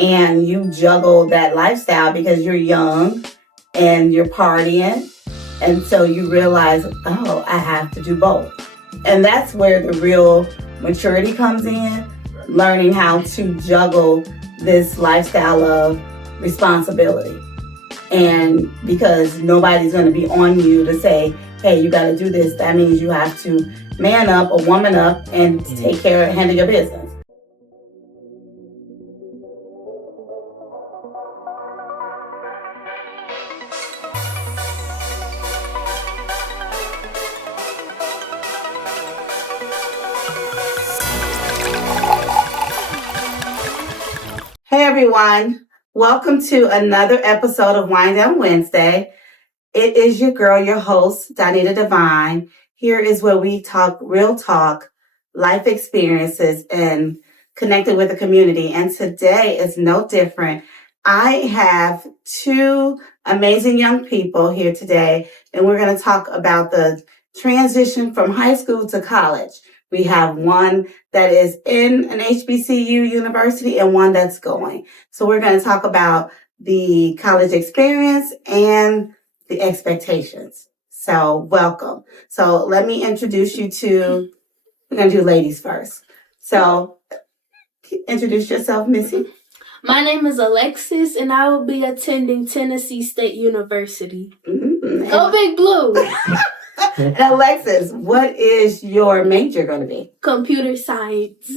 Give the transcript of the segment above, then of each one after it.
and you juggle that lifestyle because you're young and you're partying. And so you realize, oh, I have to do both. And that's where the real maturity comes in, learning how to juggle this lifestyle of responsibility. And because nobody's going to be on you to say, hey, you got to do this, that means you have to man up or woman up and take care of, handle your business. Hey everyone, welcome to another episode of Wind Down Wednesday. It is your girl, your host, Donita Divine. Here is where we talk real talk, life experiences, and connecting with the community. And today is no different. I have two amazing young people here today, and we're going to talk about the transition from high school to college. We have one that is in an HBCU university and one that's going. So we're going to talk about the college experience and the expectations. So welcome. So let me introduce you to, we're going to do ladies first. So introduce yourself, Missy. My name is Alexis, and I will be attending Tennessee State University. Mm-hmm. Go Big Blue! And Alexis, what is your major going to be? Computer science.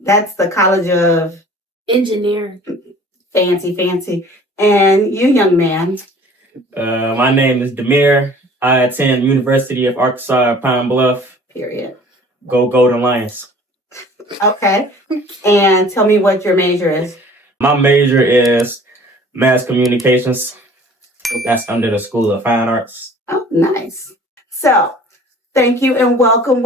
That's the College of Engineering. Fancy. And you, young man? My name is Demir. I attend University of Arkansas, Pine Bluff. Period. Go Golden Lions. Okay. And tell me what your major is. My major is mass communications. That's under the School of Fine Arts. Oh, nice. So, thank you and welcome.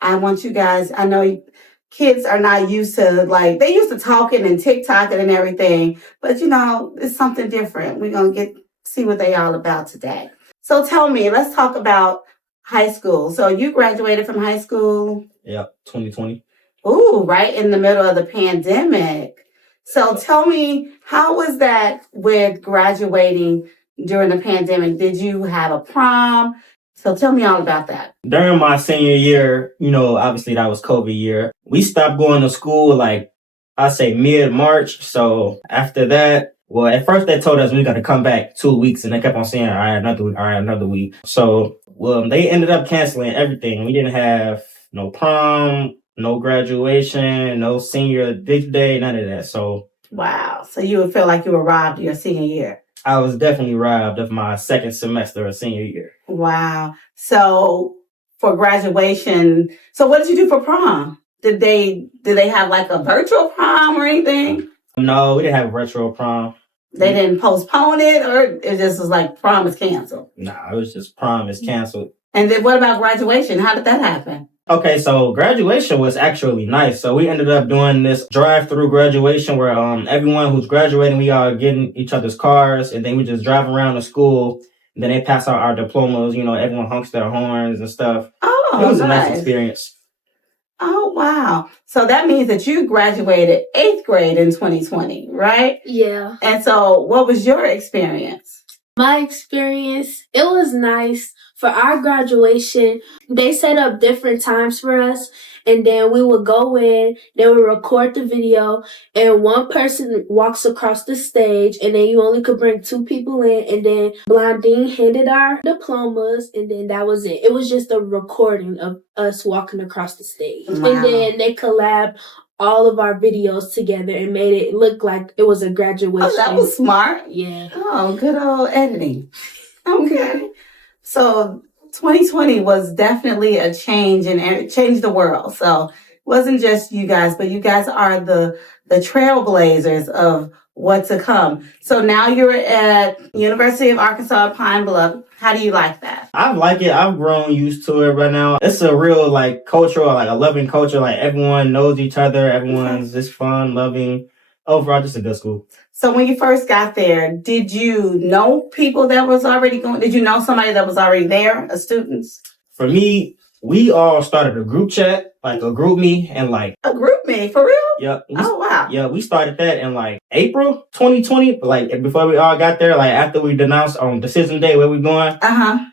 I want you guys, I know kids are not used to, they used to talking and TikToking and everything, but it's something different. We're going to see what they all about today. So tell me, let's talk about high school. So you graduated from high school? Yep, 2020. Ooh, right in the middle of the pandemic. So tell me, how was that with graduating during the pandemic? Did you have a prom? So tell me all about that. During my senior year, obviously that was COVID year. We stopped going to school I say mid-March. So after that, well, at first they told us we got to come back 2 weeks, and they kept on saying, all right, another week. So, they ended up canceling everything. We didn't have no prom, no graduation, no senior big day, none of that. So wow. So you would feel like you were robbed your senior year. I was definitely robbed of my second semester of senior year. Wow. So for graduation, so what did you do for prom? Did they have a virtual prom or anything? No, we didn't have a virtual prom. They didn't postpone it, or it just was prom is canceled? Nah, it was just prom is canceled. And then what about graduation? How did that happen? Okay, so graduation was actually nice. So we ended up doing this drive-through graduation where everyone who's graduating, we all get in each other's cars, and then we just drive around the school. And then they pass out our diplomas. Everyone honks their horns and stuff. Oh, it was nice. A nice experience. Oh, wow. So that means that you graduated 8th grade in 2020, right? Yeah. And so what was your experience? My experience, it was nice. For our graduation, they set up different times for us, and then we would go in, they would record the video, and one person walks across the stage, and then you only could bring 2 people in, and then Blondine handed our diplomas, and then that was it. It was just a recording of us walking across the stage. Wow. And then they collabed all of our videos together and made it look like it was a graduation. Oh, that was smart. Yeah. Oh, good old editing. Okay. So 2020 was definitely a change and it changed the world. So it wasn't just you guys, but you guys are the trailblazers of what to come. So now you're at University of Arkansas, Pine Bluff. How do you like that? I like it. I've grown used to it right now. It's a real cultural, a loving culture. Everyone knows each other. Everyone's just fun, loving. Overall, just a good school. So when you first got there, did you know people that was already going? Did you know somebody that was already there, students? For me, we all started a group chat, like a group me, and like A group me, for real? Yep. Oh, wow. Yeah, we started that in like April 2020. Like before we all got there, like after we denounced on decision day where we going,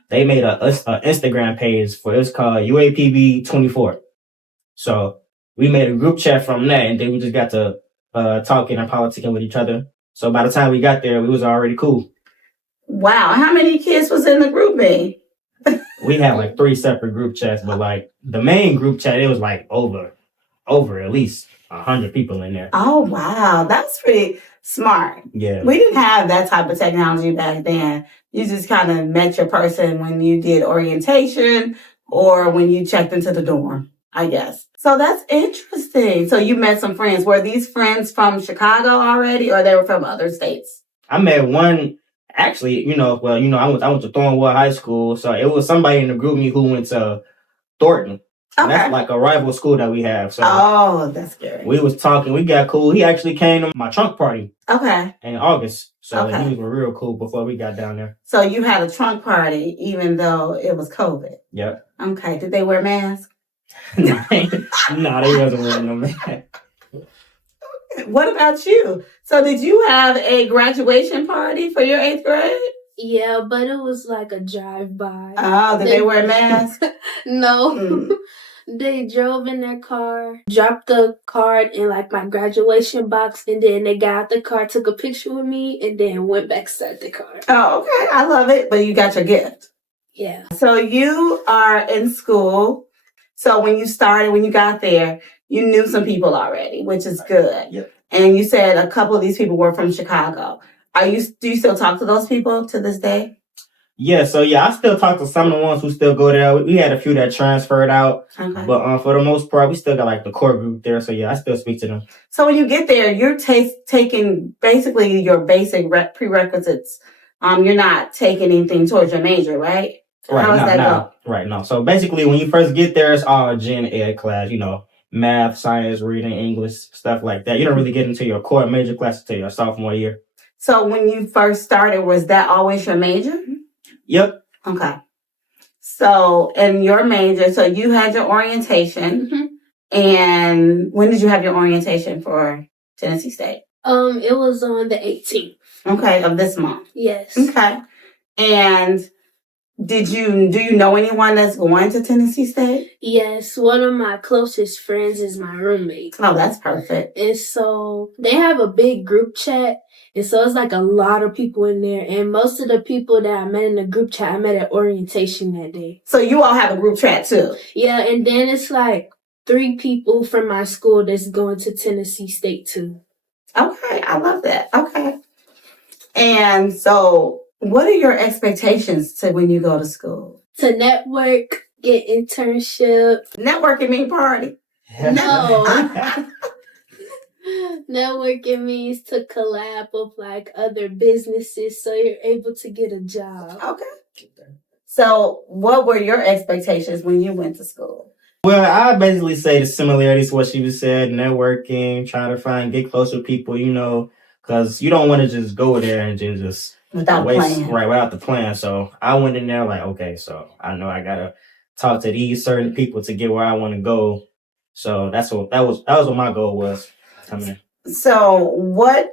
they made a Instagram page for it's called UAPB 24. So we made a group chat from that, and then we just got to talking and politicking with each other. So by the time we got there, we was already cool. Wow. How many kids was in the group me? We had like 3 separate group chats, but like the main group chat, it was like over at least 100 people in there. Oh, wow. That's pretty smart. Yeah. We didn't have that type of technology back then. You just kind of met your person when you did orientation or when you checked into the dorm, I guess. So that's interesting. So you met some friends. Were these friends from Chicago already, or they were from other states? I met one, actually, I went to Thornwood High School, so it was somebody in the group me who went to Thornton. Okay. That's like a rival school that we have. So that's scary. We was talking, we got cool. He actually came to my trunk party. Okay. In August. So he was real cool before we got down there. So you had a trunk party even though it was COVID? Yep. Okay. Did they wear masks? No, they wasn't wearing no mask. What about you? So did you have a graduation party for your 8th grade? Yeah, but it was like a drive-by. Oh, did they wear masks? No. They drove in their car, dropped the card in like my graduation box, and then they got out the car, took a picture with me, and then went back inside the car. Oh, okay. I love it. But you got your gift. Yeah. So you are in school. So when you got there, you knew some people already, which is good. Yep. And you said a couple of these people were from Chicago. Do you still talk to those people to this day? Yeah, so I still talk to some of the ones who still go there. We had a few that transferred out, but for the most part, we still got like the core group there. So I still speak to them. So when you get there, you're taking basically your basic prerequisites. You're not taking anything towards your major, right? Right. How does that go? Right. No. So basically, when you first get there, it's all gen ed class. Math, science, reading, English, stuff like that. You don't really get into your core major class until your sophomore year. So when you first started, was that always your major? Yep. Okay. So in your major, so you had your orientation, and when did you have your orientation for Tennessee State? It was on the 18th. Okay, of this month. Yes. Okay. And do you know anyone that's going to Tennessee State? Yes, one of my closest friends is my roommate. Oh, that's perfect. And so they have a big group chat. And so it's like a lot of people in there. And most of the people that I met in the group chat, I met at orientation that day. So you all have a group chat too? Yeah, and then it's like 3 people from my school that's going to Tennessee State too. Okay, I love that. Okay. And so what are your expectations to when you go to school? To network, get internship. Networking mean party? No. Networking means to collab with like other businesses so you're able to get a job. Okay. So what were your expectations when you went to school? Well, I basically say the similarities to what she was said, networking, trying to get closer to people, because you don't want to just go there and just without the plan. So I went in there like, okay, so I know I gotta talk to these certain people to get where I want to go. So that was what my goal was coming in. So what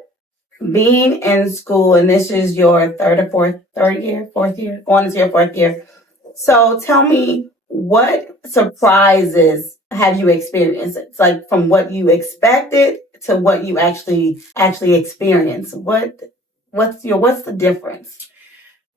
being in school, and this is your fourth year, going into your 4th year. So tell me, what surprises have you experienced? It's like from what you expected to what you actually experienced. What's the difference?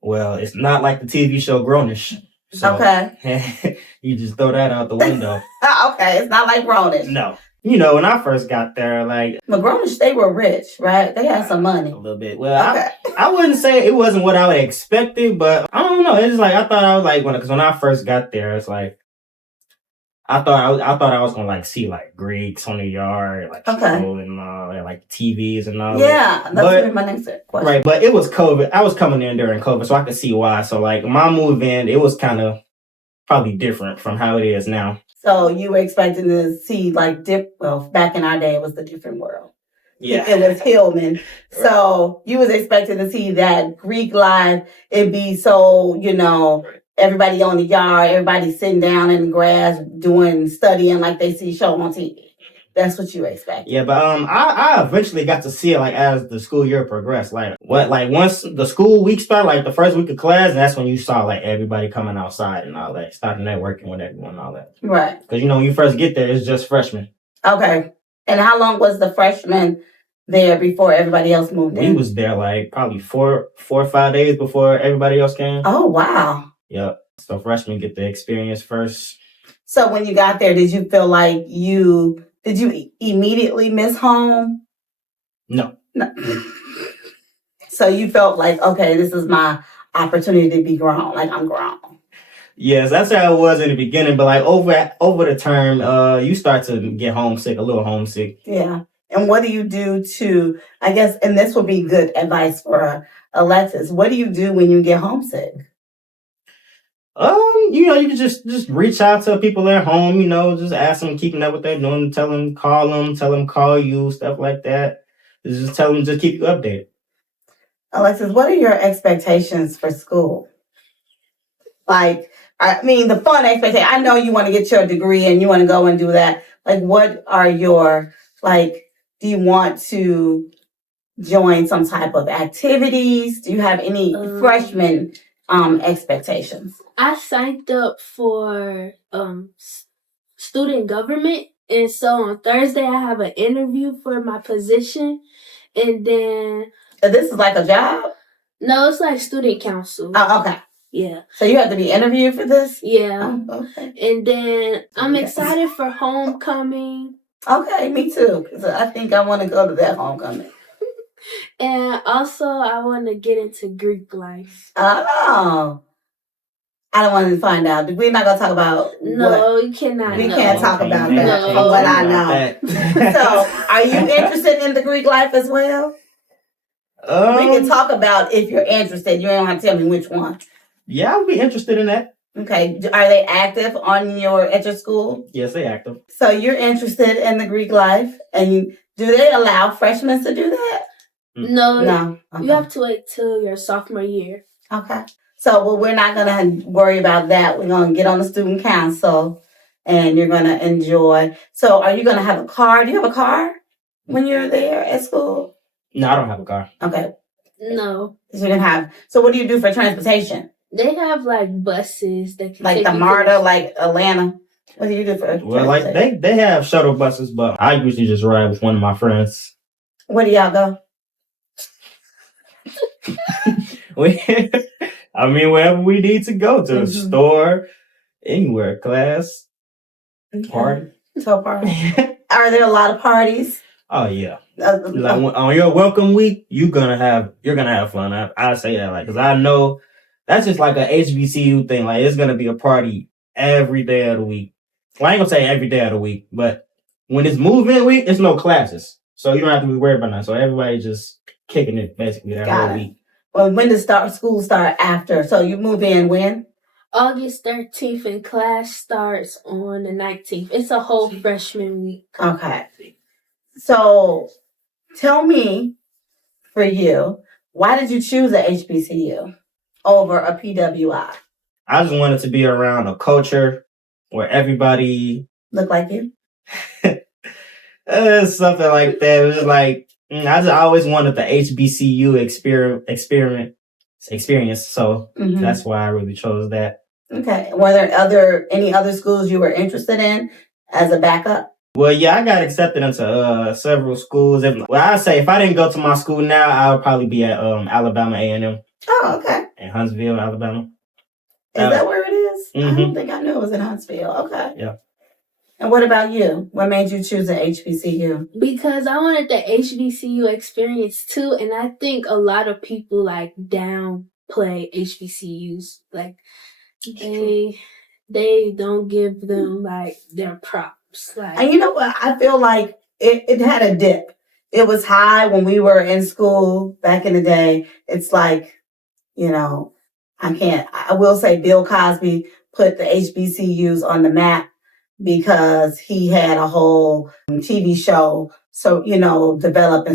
Well, it's not like the TV show Grownish. So, okay. You just throw that out the window. Okay, it's not like Grownish. No. When I first got there, Grownish, they were rich, right? They had some money. A little bit. Well, I wouldn't say it wasn't what I would expected, but I don't know. It's like I thought I was because when I first got there, it's like I thought I was gonna see Greeks on the yard, people and all, TVs and all. Yeah, that's my next question. Right, but it was COVID. I was coming in during COVID, so I could see why. So my move in, it was kind of probably different from how it is now. So you were expecting to see back in our day, it was the different world. Yeah. It was Hillman. So you was expecting to see that Greek life. It'd be so, everybody on the yard, everybody sitting down in the grass studying like they see show on TV. That's what you expect. Yeah, but I eventually got to see it like as the school year progressed. Like once the school week started, like the first week of class, that's when you saw like everybody coming outside and all that, starting networking with everyone and all that. Right. Because when you first get there, it's just freshmen. Okay. And how long was the freshman there before everybody else moved in? We was there like probably 4 or 5 days before everybody else came. Oh, wow. Yep. So freshmen get the experience first. So when you got there, did you feel like did you immediately miss home? No. So you felt like, okay, this is my opportunity to be grown. Like I'm grown. Yes, that's how it was in the beginning. But like over the term, you start to get homesick, a little homesick. Yeah. And what do you do to, I guess, and this would be good advice for Alexis. What do you do when you get homesick? You can just reach out to people at home, just ask them, keeping up what they're doing, tell them, call you, stuff like that. Just tell them, just keep you updated. Alexis, what are your expectations for school? Like, I mean, the fun expectation. I know you want to get your degree and you want to go and do that. Like, what are do you want to join some type of activities? Do you have any freshman expectations? I signed up for student government, and so on Thursday I have an interview for my position, and then This is like a job? no, it's like student council. Oh, okay. Yeah. So you have to be interviewed for this? Yeah. Oh, okay. And then I'm excited for homecoming. Okay, me too. 'Cause I think I want to go to that homecoming. And also I want to get into Greek life. Oh. I don't want to find out. We're not going to talk about No, you cannot. We can't talk about that No. from what I know. So, are you interested in the Greek life as well? We can talk about if you're interested. You don't have to tell me which one. Yeah, I'll be interested in that. Okay. Are they active at your school? Yes, they active. So you're interested in the Greek life, and do they allow freshmen to do that? No. Okay. You have to wait till your sophomore year. Okay. So, we're not going to worry about that. We're going to get on the student council, and you're going to enjoy. So, are you going to have a car? Do you have a car when you're there at school? No, I don't have a car. Okay. No. So what do you do for transportation? They have like buses that can like take the you MARTA, like Atlanta. What do you do for Well, like they have shuttle buses, but I usually just ride with one of my friends. Where do y'all go? I mean, wherever we need to go, to the store, anywhere, class, party. So party. Are there a lot of parties? Oh yeah. Like on your welcome week, you're gonna have fun. I say that because I know that's just like a HBCU thing. Like it's gonna be a party every day of the week. Well, I ain't gonna say every day of the week, but when it's movement week, it's no classes, so you don't have to be worried about that. So everybody just kicking it basically that whole week. Well, when does school start after? So you move in when? August 13th, and class starts on the 19th. It's a whole freshman week. Okay. So tell me, for you, why did you choose a HBCU over a PWI? I just wanted to be around a culture where everybody look like you. Something like that. It was like I always wanted the HBCU experience, so that's why I really chose that. Okay. Were there any other schools you were interested in as a backup? Well, yeah, I got accepted into several schools. I say if I didn't go to my school now, I would probably be at Alabama A&M. Oh, okay. In Huntsville, Alabama. Is that where it is? Mm-hmm. I don't think I knew it was in Huntsville. Okay. Yeah. And what about you? What made you choose an HBCU? Because I wanted the HBCU experience too, and I think a lot of people like downplay HBCUs. Like they don't give them like their props. Like, and you know what? I feel like it had a dip. It was high when we were in school back in the day. It's like, I will say Bill Cosby put the HBCUs on the map because he had a whole TV show, develop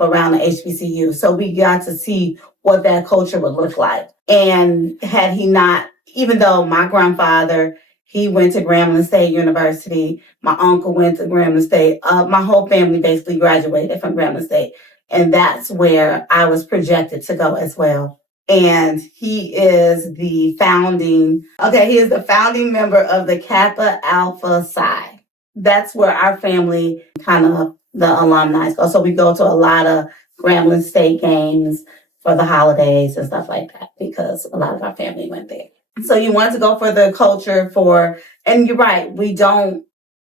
around the HBCU. So we got to see what that culture would look like. And had he not, even though my grandfather, he went to Grambling State University, my uncle went to Grambling State, my whole family basically graduated from Grambling State. And that's where I was projected to go as well. And he is the founding member of the Kappa Alpha Psi. That's where our family kind of, the alumni go. So we go to a lot of Grambling State games for the holidays and stuff like that because a lot of our family went there. So you want to go for the culture and you're right,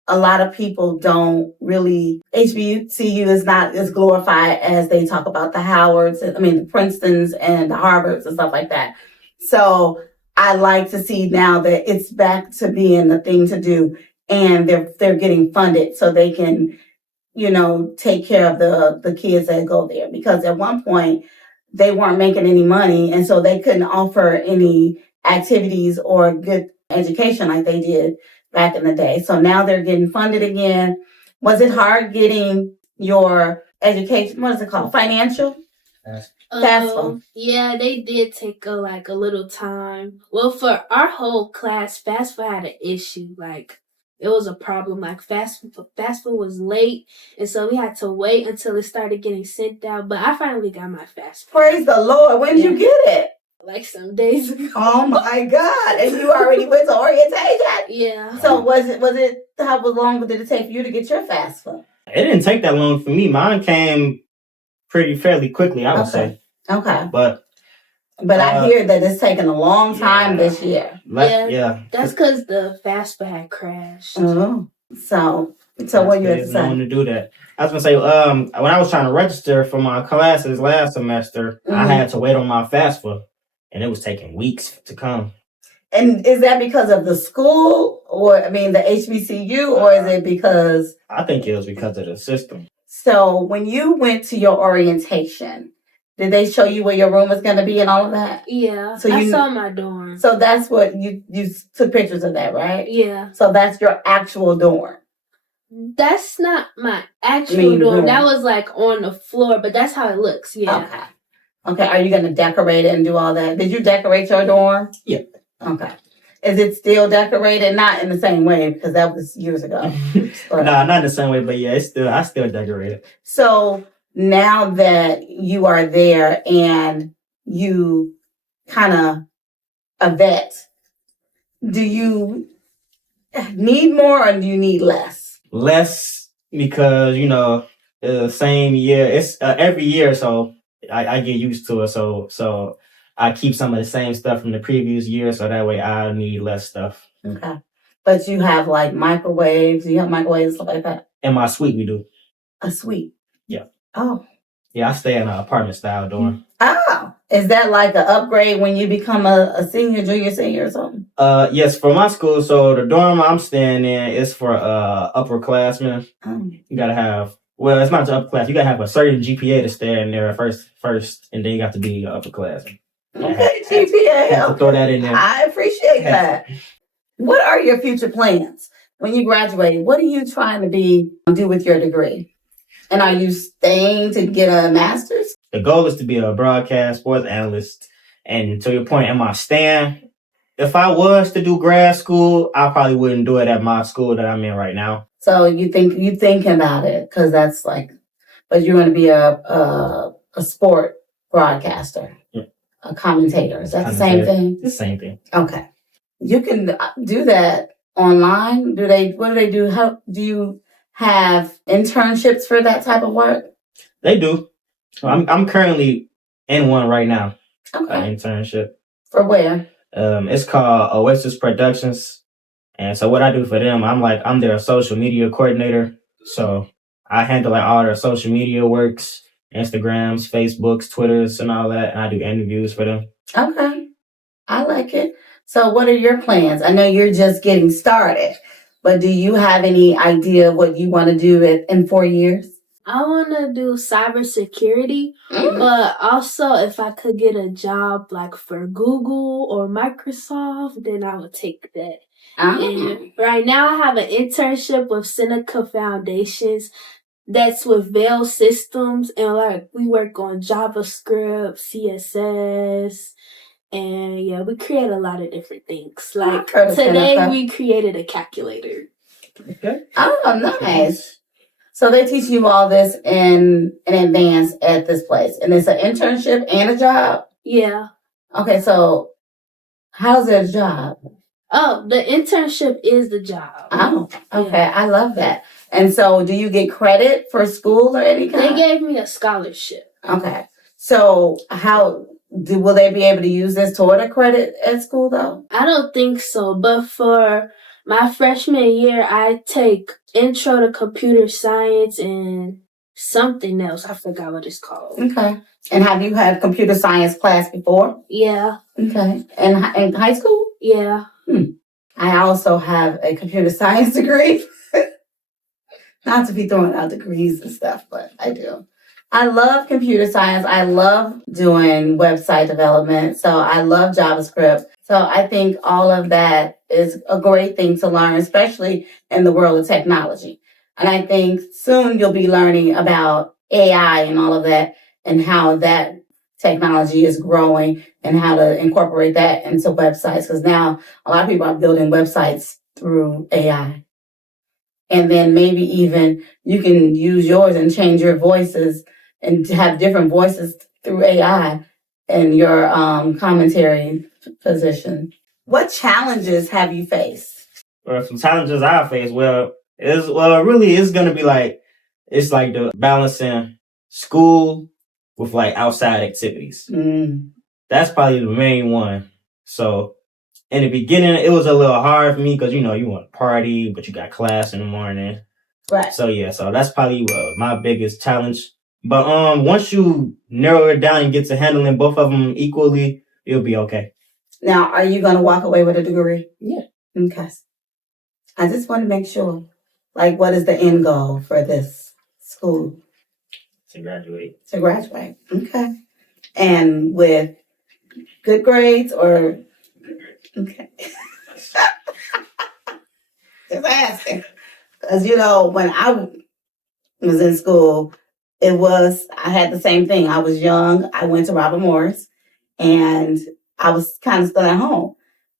a lot of people don't really, HBCU is not as glorified as they talk about the Howards, the Princetons and the Harvards and stuff like that. So I like to see now that it's back to being the thing to do and they're getting funded so they can, take care of the kids that go there. Because at one point they weren't making any money and so they couldn't offer any activities or good education like they did back in the day. So now they're getting funded again. Was it hard getting your education? What is it called? Financial? FAFSA. Yeah, they did take a little time. Well, for our whole class, FAFSA had an issue. It was a problem. FAFSA was late, and so we had to wait until it started getting sent out. But I finally got my FAFSA. Praise the Lord. When did you get it? Some days ago. Oh my God. And you already went to orientation? Yeah. So how long did it take for you to get your FAFSA? It didn't take that long for me. Mine came fairly quickly, I would say. Okay. But I hear that it's taken a long time this year. Yeah. That's because the FAFSA had crashed. Oh. So what you have to say? No one to do that. I was gonna say, when I was trying to register for my classes last semester, I had to wait on my FAFSA. And it was taking weeks to come. And is that because of the school the HBCU, or is it because? I think it was because of the system. So when you went to your orientation, did they show you where your room was going to be and all of that? Yeah. So I saw my dorm. So that's what you took pictures of that, right? Yeah. So that's your actual dorm. That's not my actual dorm. That was on the floor, but that's how it looks. Yeah. Okay, are you going to decorate it and do all that? Did you decorate your dorm? Yeah. Okay. Is it still decorated? Not in the same way, because that was years ago. No, not in the same way, but yeah, I still decorate it. So now that you are there and you kind of a vet, do you need more or do you need less? Less, because, same year. It's every year, so I get used to it, so I keep some of the same stuff from the previous year, so that way I need less stuff. Okay. But you have microwaves, and stuff like that? In my suite, we do. A suite? Yeah. Oh. Yeah, I stay in an apartment style dorm. Oh. Is that an upgrade when you become a senior, junior, senior or something? Yes, for my school, so the dorm I'm staying in is for upperclassmen. Oh. You gotta have, well, it's not just upper class. You gotta have a certain GPA to stay in there first, and then you got to be upper class. Okay, GPA. Have to throw that in there. I appreciate that. What are your future plans when you graduate? What are you trying to do with your degree? And are you staying to get a master's? The goal is to be a broadcast sports analyst. And to your point, am I staying? If I was to do grad school, I probably wouldn't do it at my school that I'm in right now. So you thinking about it, because that's but you're going to be a sport broadcaster, a commentator. Is that the same thing? The same thing. Okay. You can do that online. What do they do? How do you have internships for that type of work? They do. I'm currently in one right now. Okay. An internship. For where? It's called Oasis Productions. And so what I do for them, I'm their social media coordinator. So I handle all their social media works, Instagrams, Facebooks, Twitters, and all that. And I do interviews for them. Okay. I like it. So what are your plans? I know you're just getting started, but do you have any idea what you want to do in 4 years? I want to do cybersecurity, but also if I could get a job for Google or Microsoft, then I would take that. And right now I have an internship with Seneca Foundations. that's with Veil Systems, and like we work on JavaScript, CSS, and yeah, we create a lot of different things. Like today, we created a calculator. Okay. Oh, nice. So they teach you all this in advance at this place, and it's an internship and a job. Yeah. Okay, so how's it a job? Oh, the internship is the job. Oh, okay. Yeah. I love that. And so do you get credit for school or any kind? They gave me a scholarship. Okay. So will they be able to use this toward a credit at school though? I don't think so, but for my freshman year, I take Intro to Computer Science and something else. I forgot what it's called. Okay. And have you had computer science class before? Yeah. Okay. And in high school? Yeah. I also have a computer science degree. Not to be throwing out degrees and stuff, but I do. I love computer science. I love doing website development. So I love JavaScript. So I think all of that is a great thing to learn, especially in the world of technology. And I think soon you'll be learning about AI and all of that and how that technology is growing and how to incorporate that into websites. Because now a lot of people are building websites through AI. And then maybe even you can use yours and change your voices and to have different voices through AI in your commentary position. What challenges have you faced? Well, some challenges I faced, really it's gonna be like it's like the balancing school with like outside activities. That's probably the main one. So in the beginning, it was a little hard for me because, you want to party, but you got class in the morning. Right. So, yeah, that's probably my biggest challenge. But once you narrow it down and get to handling both of them equally, it'll be okay. Now, are you going to walk away with a degree? Yeah. Okay. I just want to make sure, like, what is the end goal for this school? To graduate. Okay. And with good grades or... Okay. Just asking. Because, when I was in school, I had the same thing. I was young. I went to Robert Morris and I was kind of still at home.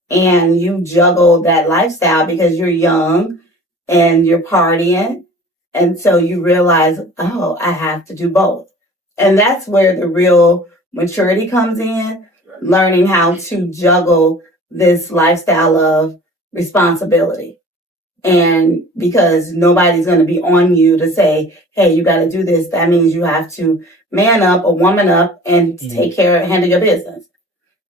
And you juggle that lifestyle because you're young and you're partying. And so you realize, I have to do both. And that's where the real maturity comes in, learning how to juggle this lifestyle of responsibility. And because nobody's going to be on you to say, hey, you got to do this. That means you have to man up or woman up and handle your business.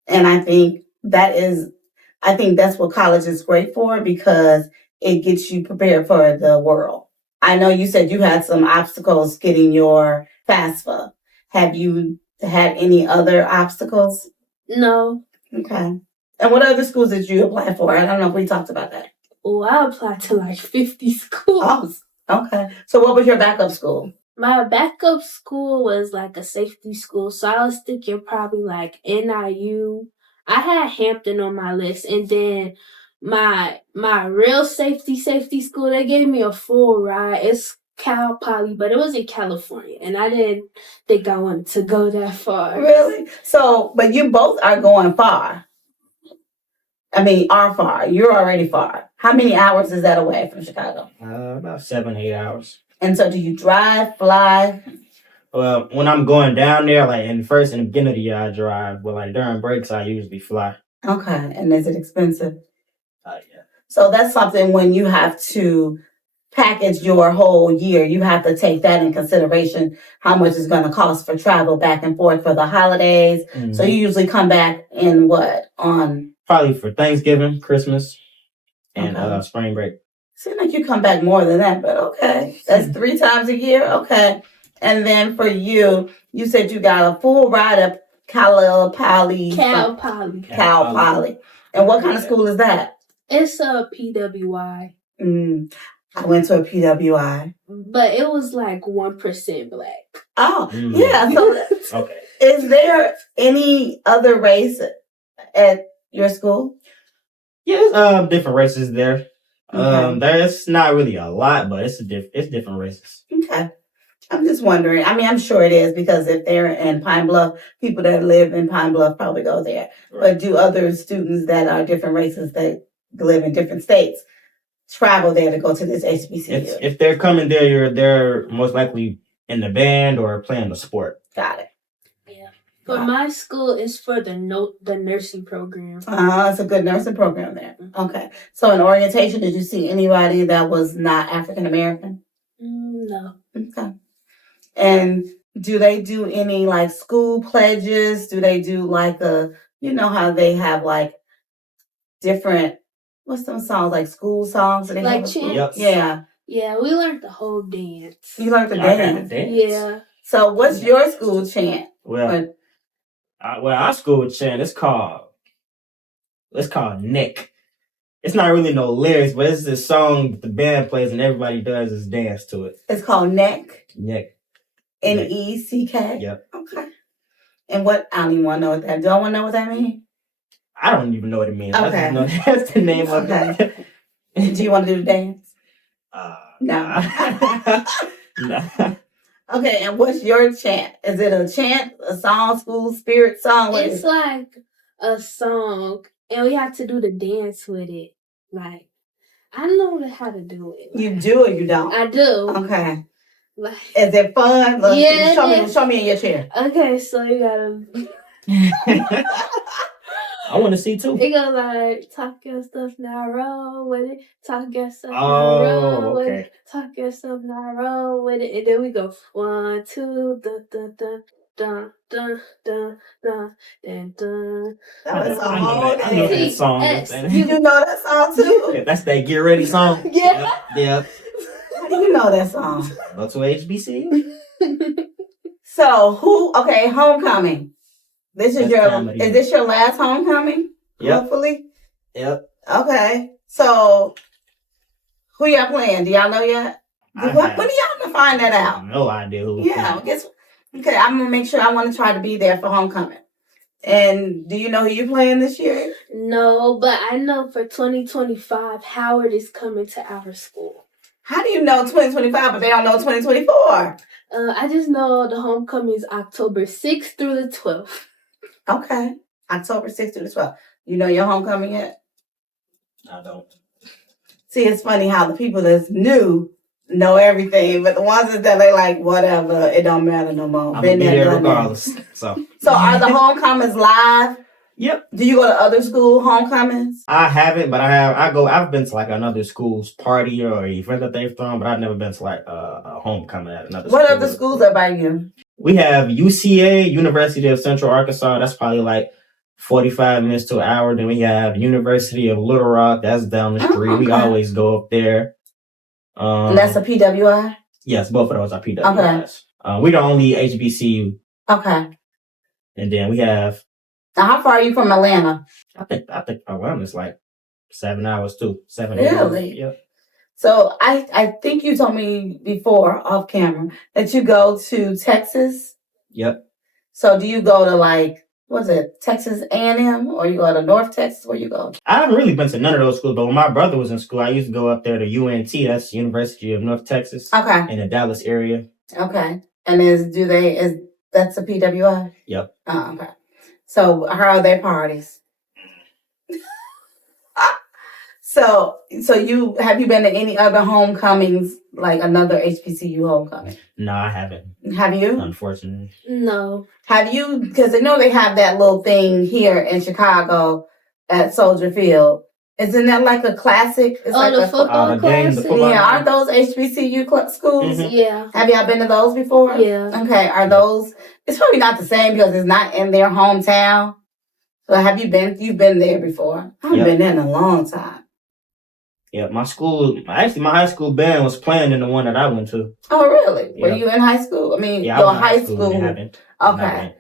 And I think that's what college is great for because it gets you prepared for the world. I know you said you had some obstacles getting your FAFSA. Have you had any other obstacles? No. Okay. And what other schools did you apply for? I don't know if we talked about that. Oh, I applied to like 50 schools. Oh, okay. So what was your backup school? My backup school was like a safety school. So I was thinking probably like NIU. I had Hampton on my list. And then my real safety school, they gave me a full ride. It's Cal Poly, but it was in California. And I didn't think I wanted to go that far. Really? So, but you both are going far. Are far. You're already far. How many hours is that away from Chicago? About 7-8 hours. And so do you drive, fly? Well, when I'm going down there, like in the beginning of the year, I drive. But like during breaks, I usually fly. Okay. And is it expensive? Yeah. So that's something when you have to package your whole year, you have to take that in consideration, how much it's going to cost for travel back and forth for the holidays. Mm-hmm. So you usually come back in probably for Thanksgiving, Christmas, and spring break. Seems like you come back more than that, but okay. That's 3 times a year? Okay. And then for you said you got a full ride up Cal Poly. And what kind of school is that? It's a PWI. I went to a PWI. But it was like 1% black. Oh, yeah. So okay. Is there any other race at your school? Yeah, there's different races there. Okay. There's not really a lot, but it's different races. Okay. I'm just wondering. I mean, I'm sure it is because if they're in Pine Bluff, people that live in Pine Bluff probably go there. Right. But do other students that are different races that live in different states travel there to go to this HBCU? If they're coming there, they're most likely in the band or playing the sport. Got it. Yeah. For my school, it's for the nursing program. It's a good nursing program there. Okay. So in orientation, did you see anybody that was not African American? No. Okay. And do they do any like school pledges? Do they do like you know how they have like different, what's some songs, like school songs? They Like have chants? Yeah. Yeah, we learned the whole dance. You learned the dance? Yeah. So what's your school chant? Well, our school chant, it's called Nick. It's not really no lyrics, but it's this song that the band plays and everybody does is dance to it. It's called Neck? Nick. N-E-C-K? Yep. Okay. And what, I don't even want to know what that, do I want to know what that means? I don't even know what it means. Okay. I just know that's the name of it. Do you want to do the dance? No. No. Okay, and what's your chant? Is it a chant, a song, school spirit song? What It's like a song, and we have to do the dance with it. Like, I know how to do it. You do or you don't? I do. Okay. Like, is it fun? Look, yeah. Show me in your chair. Okay, so you gotta. I want to see too. It goes like, talk your stuff now, roll with it. Talk your stuff now, roll with it. Talk your stuff now, roll with it. And then we go 1, 2, dun dun dun dun dun dun dun dun dun. That was I know that song. You do know that song too? Yeah, that's that Get Ready song. Yeah. Yep. How do you know that song? Go to HBCU. So homecoming. Is this your last homecoming? Yep. Hopefully. Yep. Okay. So who y'all playing? Do y'all know yet? When do y'all gonna find that out? No idea who. Yeah. Okay. I'm gonna make sure. I want to try to be there for homecoming. And do you know who you're playing this year? No, but I know for 2025, Howard is coming to our school. How do you know 2025, but they don't know 2024? I just know the homecoming is October 6th through the 12th. Okay. October 6th through the 12th. You know your homecoming yet? I don't. See, it's funny how the people that's new know everything, but the ones that they like, whatever, it don't matter no more. I'm gonna be there regardless. So are the homecomings live? Yep. Do you go to other school homecomings? I haven't, but I've been to like another school's party or event that they've thrown, but I've never been to like a homecoming at another school. What other schools are by you? We have UCA, University of Central Arkansas. That's probably like 45 minutes to an hour. Then we have University of Little Rock. That's down the street. Okay. We always go up there. And that's a PWI? Yes, both of those are PWIs. Okay. We're the only HBCU. Okay. And then we have... Now, how far are you from Atlanta? I think Atlanta's like 7 hours too. 7 really? hours. Yep. So I think you told me before off camera that you go to Texas. Yep. So do you go to like, what's it, Texas A&M, or you go to North Texas? Where you go? I haven't really been to none of those schools, but when my brother was in school, I used to go up there to UNT. That's University of North Texas. Okay. In the Dallas area. Okay. And that's a PWI? Yep. Oh, okay. So how are their parties? So have you been to any other homecomings, like another HBCU homecoming? No, I haven't. Have you? Unfortunately. No. Have you, because I know they have that little thing here in Chicago at Soldier Field. Isn't that like a classic? It's like the football classic? Yeah, aren't those HBCU schools? Mm-hmm. Yeah. Have y'all been to those before? Yeah. Okay, are those, it's probably not the same because it's not in their hometown. So you've been there before? I haven't been there in a long time. Yeah, my high school band was playing in the one that I went to. Oh, really? Yeah. Were you in high school? I mean, yeah, I was in high school. Okay.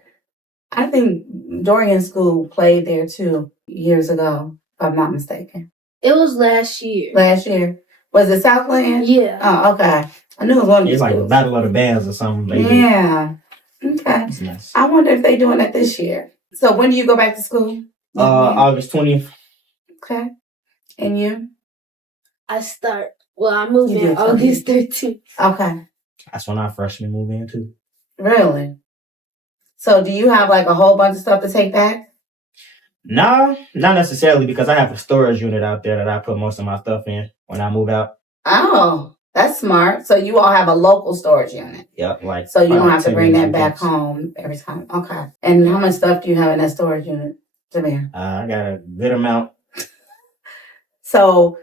I think Dorian School played there too years ago, if I'm not mistaken. It was last year. Last year. Was it Southland? Yeah. Oh, okay. I knew it was one of the It's like schools. a battle of the bands or something. Maybe. Yeah. Okay. That's nice. I wonder if they're doing that this year. So when do you go back to school? August 20th. Okay. And you? I move in August 13th. Okay. That's when I freshman moved in too. Really? So do you have like a whole bunch of stuff to take back? No, not necessarily, because I have a storage unit out there that I put most of my stuff in when I move out. Oh, that's smart. So you all have a local storage unit. Yep, like So you don't have to 10 bring that weekends. back home every time. Okay. And how much stuff do you have in that storage unit, Demir? I got a good amount. So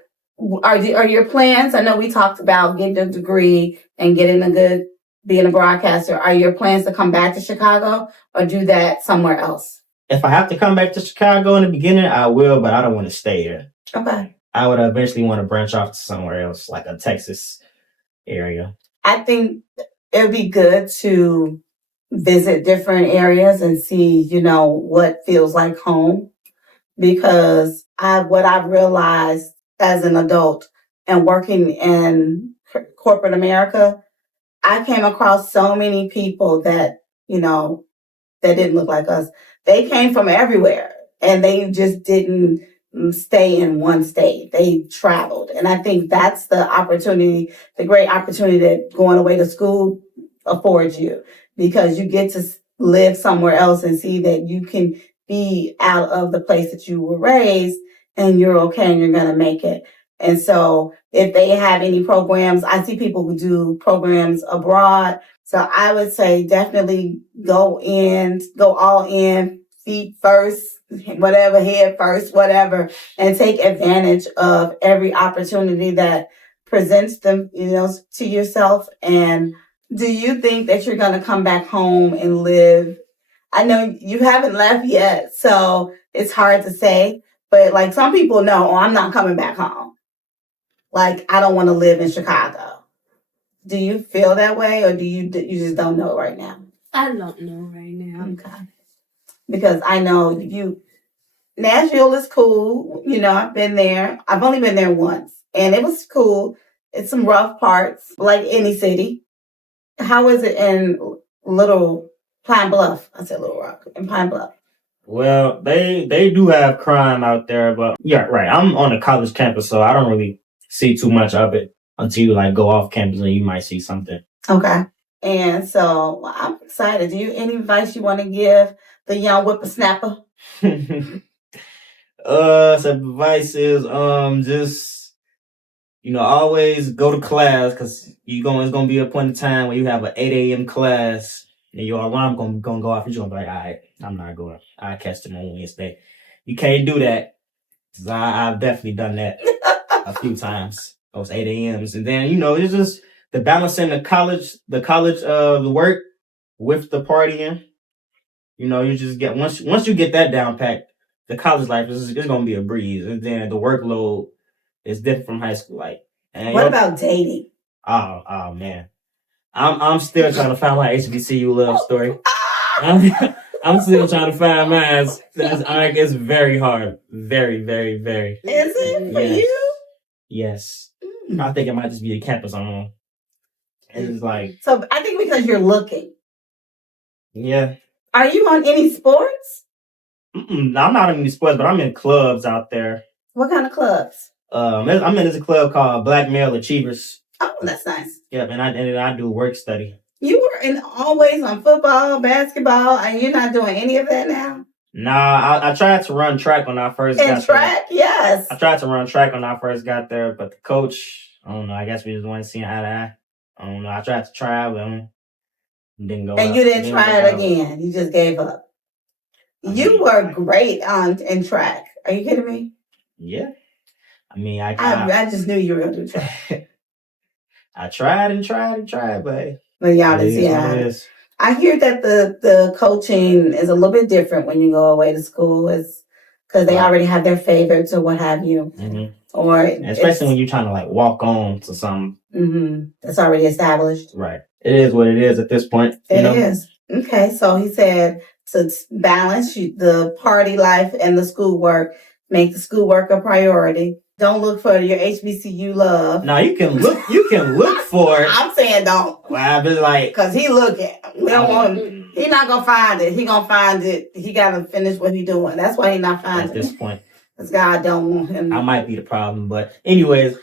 are your plans? I know we talked about getting a degree and being a broadcaster. Are your plans to come back to Chicago or do that somewhere else? If I have to come back to Chicago in the beginning, I will, but I don't want to stay here. Okay. I would eventually want to branch off to somewhere else, like a Texas area. I think it would be good to visit different areas and see, what feels like home. Because what I've realized as an adult and working in corporate America, I came across so many people that, that didn't look like us. They came from everywhere and they just didn't stay in one state. They traveled. And I think that's the great opportunity that going away to school affords you, because you get to live somewhere else and see that you can be out of the place that you were raised and you're okay and you're going to make it. And so if they have any programs, I see people who do programs abroad. So I would say definitely go all in, feet first, whatever, head first, whatever, and take advantage of every opportunity that presents them, to yourself. And do you think that you're going to come back home and live? I know you haven't left yet, so it's hard to say, but like some people know, I'm not coming back home. Like, I don't want to live in Chicago. Do you feel that way, or do you just don't know right now? I don't know right now. Okay. Because I know Nashville is cool. I've been there. I've only been there once, and it was cool. It's some rough parts, like any city. How is it in Pine Bluff? I said Little Rock, in Pine Bluff. Well, they do have crime out there, but yeah, right. I'm on a college campus, so I don't really see too much of it until you go off campus and you might see something. Okay. And so I'm excited. Any advice you want to give the young whippersnapper? Some advice is just always go to class, because it's gonna be a point in time when you have an 8 a.m. class and your alarm gonna go off. You're gonna be like, all right, I'm not going. I'll catch them on Wednesday. You can't do that. I've definitely done that a few times. Those 8 a.m.s, and then it's just the balancing the college the work with the partying. You just get once you get that down packed, the college life is gonna be a breeze, and then the workload is different from high school. What about dating? Oh man, I'm still trying to find my HBCU love story. I'm still trying to find mine. It's very hard, very, very, very. Is it for you? Yes. I think it might just be a campus I'm on. It's like, so I think because you're looking. Yeah. Are you on any sports? I'm not in any sports, but I'm in clubs out there. What kind of clubs? I'm in this club called Black Male Achievers. Oh, that's nice. Yep, and I do work study. You were always on football, basketball, and you're not doing any of that now? Nah, I tried to run track when I first got there. Track? Yes. I tried to run track when I first got there, but the coach, I don't know, I guess we just weren't seeing eye to eye. I don't know, I tried to try, but didn't go. And you didn't try it again. You just gave up. You were great in track. Are you kidding me? Yeah. I mean, I just knew you were going to do track. I tried and tried, but y'all didn't see it. I hear that the coaching is a little bit different when you go away to school, because they already have their favorites or what have you. Mm-hmm. Or especially when you're trying to walk on to something. Mm-hmm. That's already established. Right. It is what it is at this point. It is. Okay, so he said to balance the party life and the schoolwork, make the schoolwork a priority. Don't look for your HBCU love. No, you can look. You can look for it. I'm saying don't. Well, I've been because he looking. We don't want him. He not gonna find it. He gonna find it. He gotta finish what he doing. That's why he not finding at this point. Because God don't want him. I might be the problem, but anyways,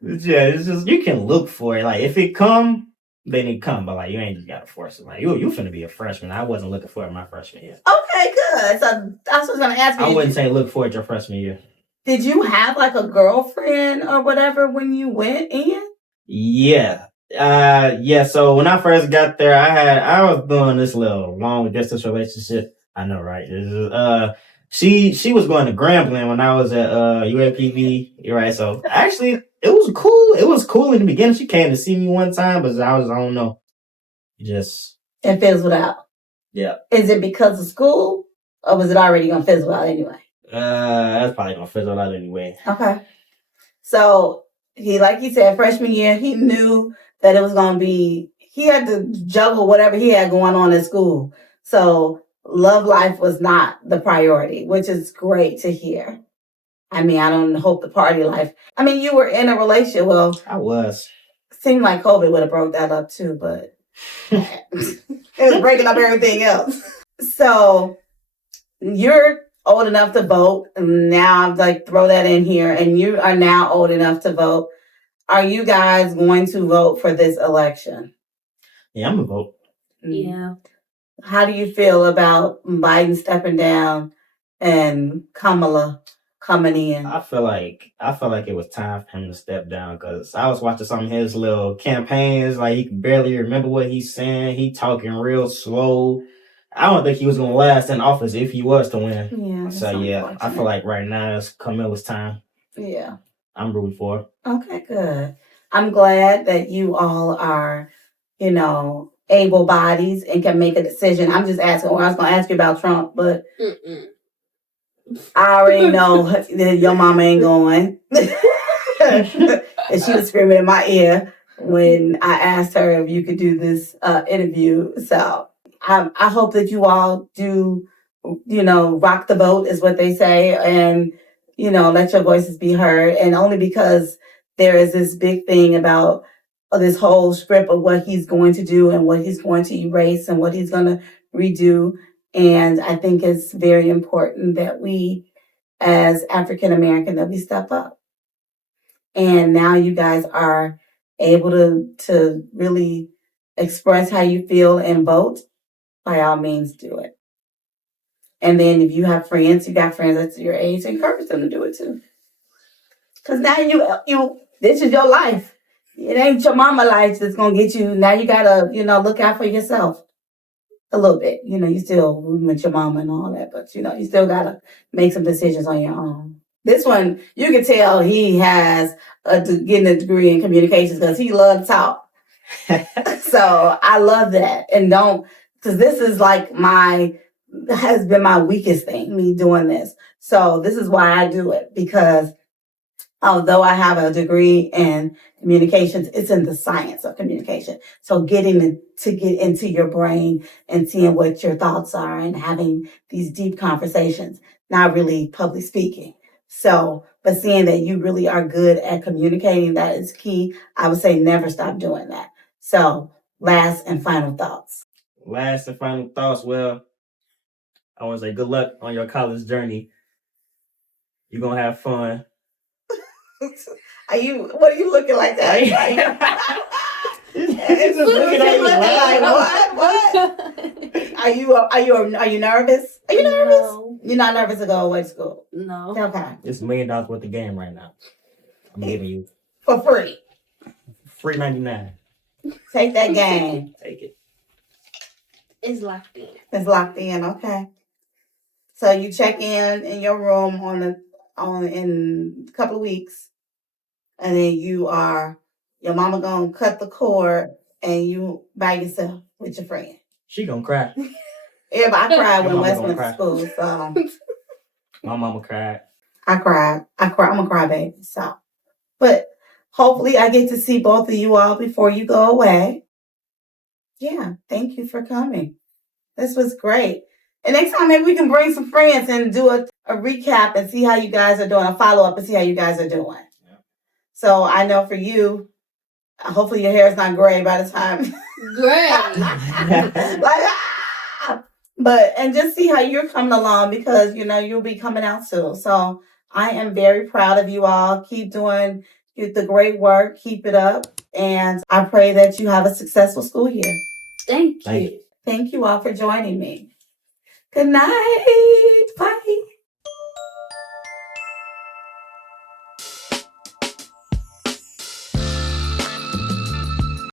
Yeah, it's just you can look for it. Like if it come, then it come. But like you ain't just gotta force it. Like you finna be a freshman. I wasn't looking for it my freshman year. Okay, good. So that's what I was gonna ask you. I wouldn't say look for it your freshman year. Did you have like a girlfriend or whatever when you went in? Yeah. Yeah, so when I first got there, I was doing this little long distance relationship. I know, right? She was going to Grambling when I was at UAPB, right? So actually it was cool. It was cool in the beginning. She came to see me one time, but I don't know. Just It fizzled out. Yeah. Is it because of school? Or was it already gonna fizzle out anyway? That's probably gonna fizzle out anyway. Okay. So he, like he said, freshman year, he knew that it was gonna be. He had to juggle whatever he had going on at school. So love life was not the priority, which is great to hear. I mean, I don't hope the party life. I mean, you were in a relationship. Well, I was. Seemed like COVID would have broke that up too, but it was breaking up everything else. So you're old enough to vote. And now I'm like, throw that in here. And you are now old enough to vote. Are you guys going to vote for this election? Yeah, I'm gonna vote. Yeah. How do you feel about Biden stepping down and Kamala coming in? I feel like it was time for him to step down because I was watching some of his little campaigns. Like he can barely remember what he's saying. He talking real slow. I don't think he was gonna last in office if he was to win. Yeah. So yeah, I feel like right now it's Camilla's time. Yeah. I'm rooting for her. Okay, good. I'm glad that you all are, able bodies and can make a decision. I'm just asking. Well, I was going to ask you about Trump, but I already know that your mama ain't going. And she was screaming in my ear when I asked her if you could do this interview. So I hope that you all do, rock the boat is what they say. And, let your voices be heard. And only because there is this big thing about this whole script of what he's going to do and what he's going to erase and what he's going to redo. And I think it's very important that we, as African American, that we step up. And now you guys are able to really express how you feel and vote. By all means, do it. And then if you have friends, you got friends that's your age, encourage them to do it too. Because now you this is your life. It ain't your mama life that's gonna get you. Now you gotta, look out for yourself a little bit. You still with your mama and all that, but you still gotta make some decisions on your own. This one, you can tell he has getting a degree in communications because he loves to talk. So I love that, and because this is like has been my weakest thing, me doing this. So this is why I do it, because although I have a degree in communications, it's in the science of communication. So getting to get into your brain and seeing what your thoughts are and having these deep conversations, not really public speaking. So, but seeing that you really are good at communicating, that is key. I would say never stop doing that. So last and final thoughts. Well, I want to say good luck on your college journey. You're going to have fun. What are you looking like that? It's just looking at you like, what? Are you nervous? Are you nervous? No. You're not nervous to go away to school? No. Okay. It's $1 million worth of game right now. I'm giving you. For free. Free 99. Take that game. Take it. It's locked in. It's locked in, okay. So you check in your room in a couple of weeks, and then your mama gonna cut the cord, and you by yourself with your friend. She gonna cry. Everybody cried when Wes went to school, so. My mama cried. I cried. I'm a crybaby, so. But hopefully I get to see both of you all before you go away. Yeah, thank you for coming. This was great. And next time maybe we can bring some friends and do a recap and see how you guys are doing, a follow-up and see how you guys are doing. Yeah. So I know for you, hopefully your hair is not gray by the time. Gray. And just see how you're coming along, because, you'll be coming out soon. So I am very proud of you all. Keep doing, You're the great work. Keep it up. And I pray that you have a successful school year. Thank Thank you. Thank you all for joining me. Good night. Bye.